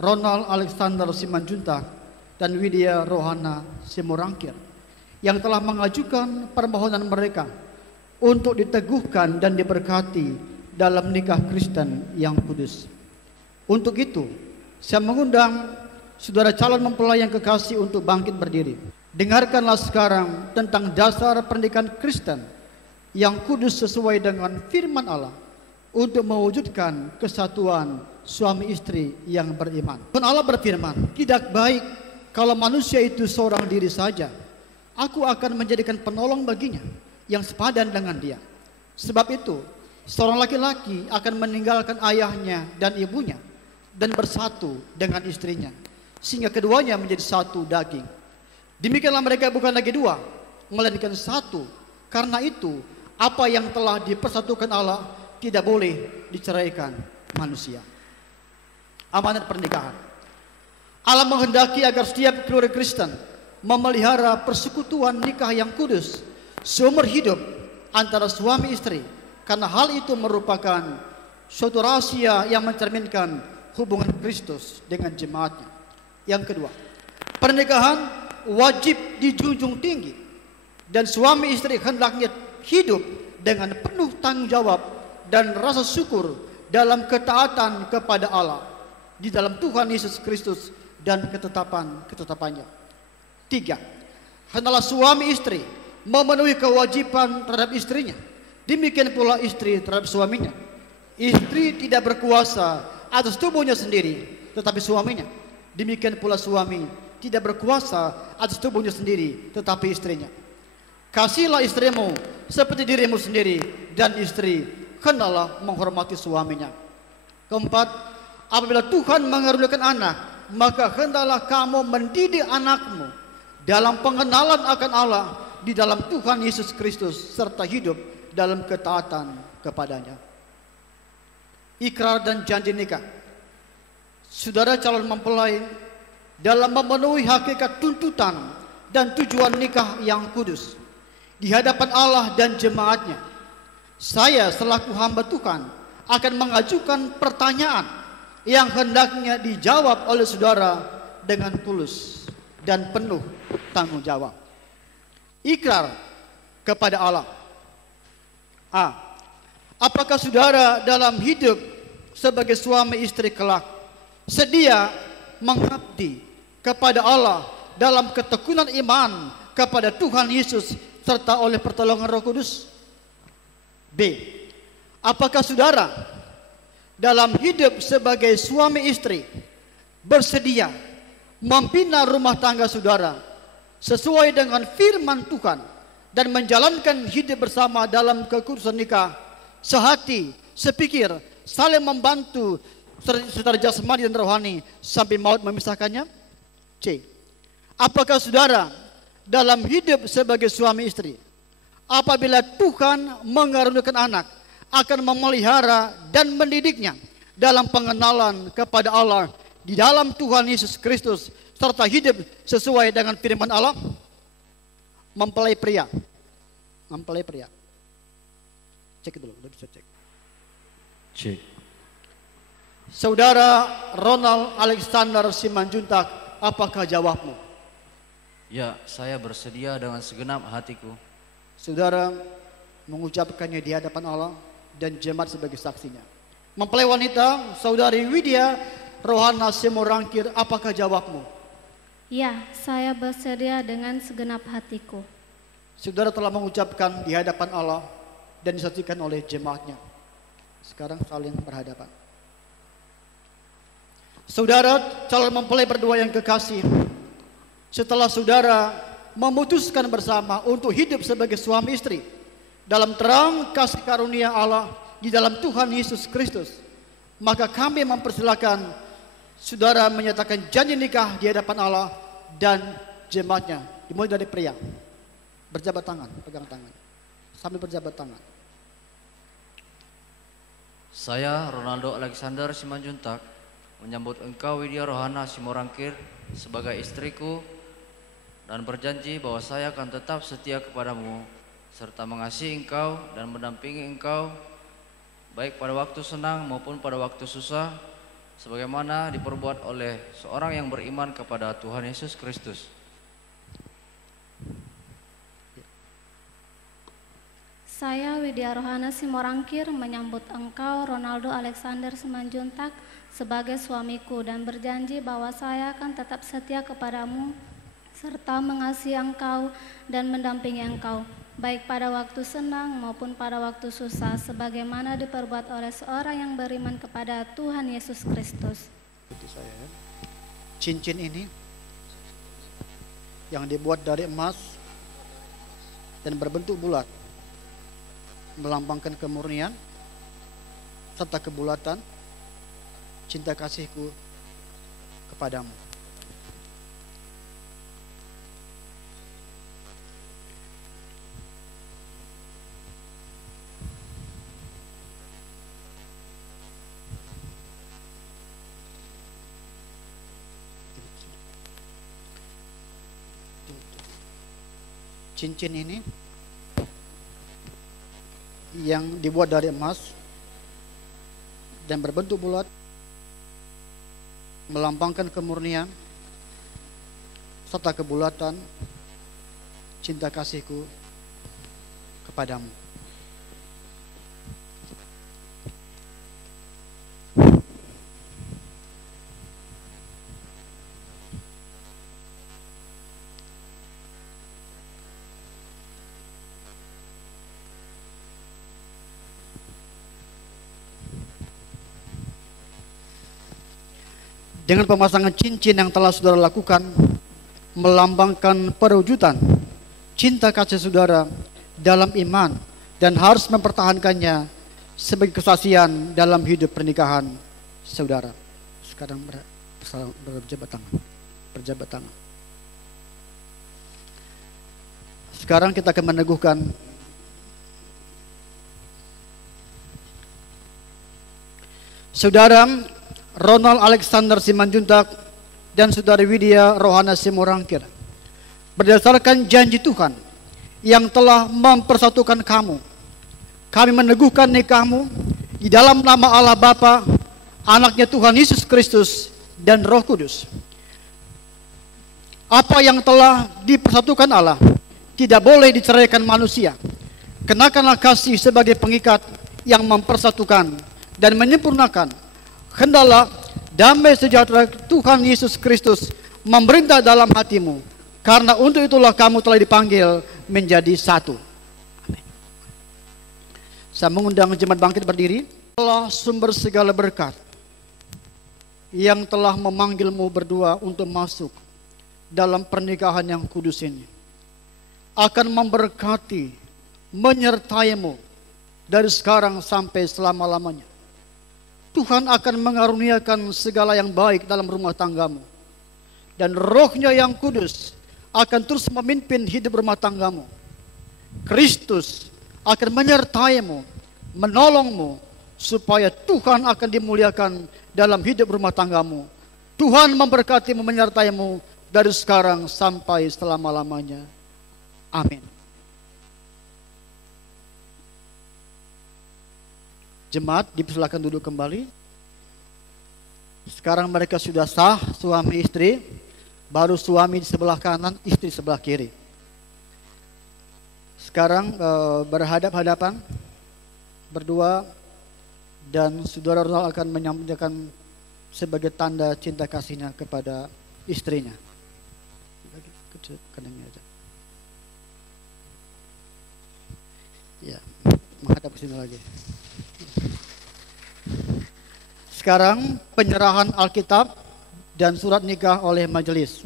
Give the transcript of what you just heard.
Ronald Alexander Simanjuntak, dan Widya Rohana Simorangkir yang telah mengajukan permohonan mereka untuk diteguhkan dan diberkati dalam nikah Kristen yang kudus. Untuk itu, saya mengundang saudara calon mempelai yang kekasih untuk bangkit berdiri. Dengarkanlah sekarang tentang dasar pernikahan Kristen yang kudus sesuai dengan firman Allah untuk mewujudkan kesatuan suami istri yang beriman. Dan Allah berfirman, tidak baik kalau manusia itu seorang diri saja. Aku akan menjadikan penolong baginya yang sepadan dengan dia. Sebab itu, seorang laki-laki akan meninggalkan ayahnya dan ibunya dan bersatu dengan istrinya, sehingga keduanya menjadi satu daging. Demikianlah mereka bukan lagi dua, melainkan satu. Karena itu, apa yang telah dipersatukan Allah tidak boleh diceraikan manusia. Amanat pernikahan. Allah menghendaki agar setiap keluarga Kristen memelihara persekutuan nikah yang kudus seumur hidup antara suami istri, karena hal itu merupakan suatu rahasia yang mencerminkan hubungan Kristus dengan jemaatnya. Yang kedua, pernikahan wajib dijunjung tinggi dan suami istri hendaknya hidup dengan penuh tanggung jawab dan rasa syukur dalam ketaatan kepada Allah di dalam Tuhan Yesus Kristus dan ketetapannya. 3. Hendaklah suami istri memenuhi kewajiban terhadap istrinya. Demikian pula istri terhadap suaminya. Istri tidak berkuasa atas tubuhnya sendiri, tetapi suaminya. Demikian pula suami tidak berkuasa atas tubuhnya sendiri, tetapi istrinya. Kasihilah istrimu seperti dirimu sendiri, dan istri hendaklah menghormati suaminya. Keempat, apabila Tuhan mengaruniakan anak, maka hendaklah kamu mendidik anakmu dalam pengenalan akan Allah di dalam Tuhan Yesus Kristus, serta hidup dalam ketaatan kepadanya. Ikrar dan janji nikah. Saudara calon mempelai, dalam memenuhi hakikat tuntutan dan tujuan nikah yang kudus di hadapan Allah dan jemaatnya, saya selaku hamba Tuhan akan mengajukan pertanyaan yang hendaknya dijawab oleh saudara dengan tulus dan penuh tanggung jawab. Ikrar kepada Allah. A. Apakah saudara dalam hidup sebagai suami istri kelak sedia mengabdi kepada Allah dalam ketekunan iman kepada Tuhan Yesus serta oleh pertolongan Roh Kudus? B. Apakah saudara dalam hidup sebagai suami istri bersedia membina rumah tangga saudara sesuai dengan firman Tuhan dan menjalankan hidup bersama dalam kekudusan nikah, sehati, sepikir, saling membantu secara jasmani dan rohani sampai maut memisahkannya? C. Apakah saudara dalam hidup sebagai suami istri, apabila Tuhan mengaruniakan anak, akan memelihara dan mendidiknya dalam pengenalan kepada Allah di dalam Tuhan Yesus Kristus, serta hidup sesuai dengan firman Allah? Mempelai pria. Mempelai pria. Cek dulu, udah bisa cek. Cek. Saudara Ronald Alexander Simanjuntak, apakah jawabmu? Ya, saya bersedia dengan segenap hatiku. Saudara mengucapkannya di hadapan Allah dan jemaat sebagai saksinya. Mempelai wanita, saudari Widya Rohana Simorangkir, apakah jawabmu? Ya, saya bersedia dengan segenap hatiku. Saudara telah mengucapkan di hadapan Allah dan disaksikan oleh jemaatnya. Sekarang saling berhadapan. Saudara calon mempelai berdua yang kekasih, setelah saudara memutuskan bersama untuk hidup sebagai suami istri dalam terang kasih karunia Allah di dalam Tuhan Yesus Kristus, maka kami mempersilakan saudara menyatakan janji nikah di hadapan Allah dan jemaatnya. Dimulai dari pria. Berjabat tangan, pegang tangan. Sambil berjabat tangan. Saya Ronaldo Alexander Simanjuntak menyambut engkau Widya Rohana Simorangkir sebagai istriku dan berjanji bahwa saya akan tetap setia kepadamu serta mengasihi engkau dan mendampingi engkau baik pada waktu senang maupun pada waktu susah, sebagaimana diperbuat oleh seorang yang beriman kepada Tuhan Yesus Kristus. Saya Widya Rohana Simorangkir menyambut engkau Ronaldo Alexander Simanjuntak sebagai suamiku dan berjanji bahwa saya akan tetap setia kepadamu serta mengasihi engkau dan mendampingi engkau baik pada waktu senang maupun pada waktu susah sebagaimana diperbuat oleh seorang yang beriman kepada Tuhan Yesus Kristus. Cincin ini yang dibuat dari emas dan berbentuk bulat melambangkan kemurnian serta kebulatan cinta kasihku kepadamu. Cincin ini yang dibuat dari emas dan berbentuk bulat melambangkan kemurnian serta kebulatan cinta kasihku kepadamu. Dengan pemasangan cincin yang telah saudara lakukan melambangkan perwujudan cinta kasih saudara dalam iman dan harus mempertahankannya sebagai kesaksian dalam hidup pernikahan saudara. Sekarang berjabat tangan. Sekarang kita akan meneguhkan saudara Ronald Alexander Simanjuntak dan saudari Widya Rohana Simorangkir berdasarkan janji Tuhan yang telah mempersatukan kamu. Kami meneguhkan nikahmu di dalam nama Allah Bapa, Anaknya Tuhan Yesus Kristus dan Roh Kudus. Apa yang telah dipersatukan Allah tidak boleh diceraikan manusia. Kenakanlah kasih sebagai pengikat yang mempersatukan dan menyempurnakan. Hendalah damai sejahtera Tuhan Yesus Kristus memerintah dalam hatimu, karena untuk itulah kamu telah dipanggil menjadi satu. Amin. Saya mengundang jemaat bangkit berdiri. Allah sumber segala berkat yang telah memanggilmu berdua untuk masuk dalam pernikahan yang kudus ini akan memberkati, menyertaimu dari sekarang sampai selama-lamanya. Tuhan akan mengaruniakan segala yang baik dalam rumah tanggamu. Dan Roh-Nya yang kudus akan terus memimpin hidup rumah tanggamu. Kristus akan menyertaimu, menolongmu, supaya Tuhan akan dimuliakan dalam hidup rumah tanggamu. Tuhan memberkatimu, menyertaimu dari sekarang sampai selama-lamanya. Amin. Jemaat dipersilakan duduk kembali. Sekarang mereka sudah sah suami istri, baru suami di sebelah kanan, istri sebelah kiri. Sekarang berhadap-hadapan berdua dan saudara Ronald akan menyampaikan sebagai tanda cinta kasihnya kepada istrinya. Ya, menghadap ke sini lagi. Sekarang penyerahan Alkitab dan surat nikah oleh majelis.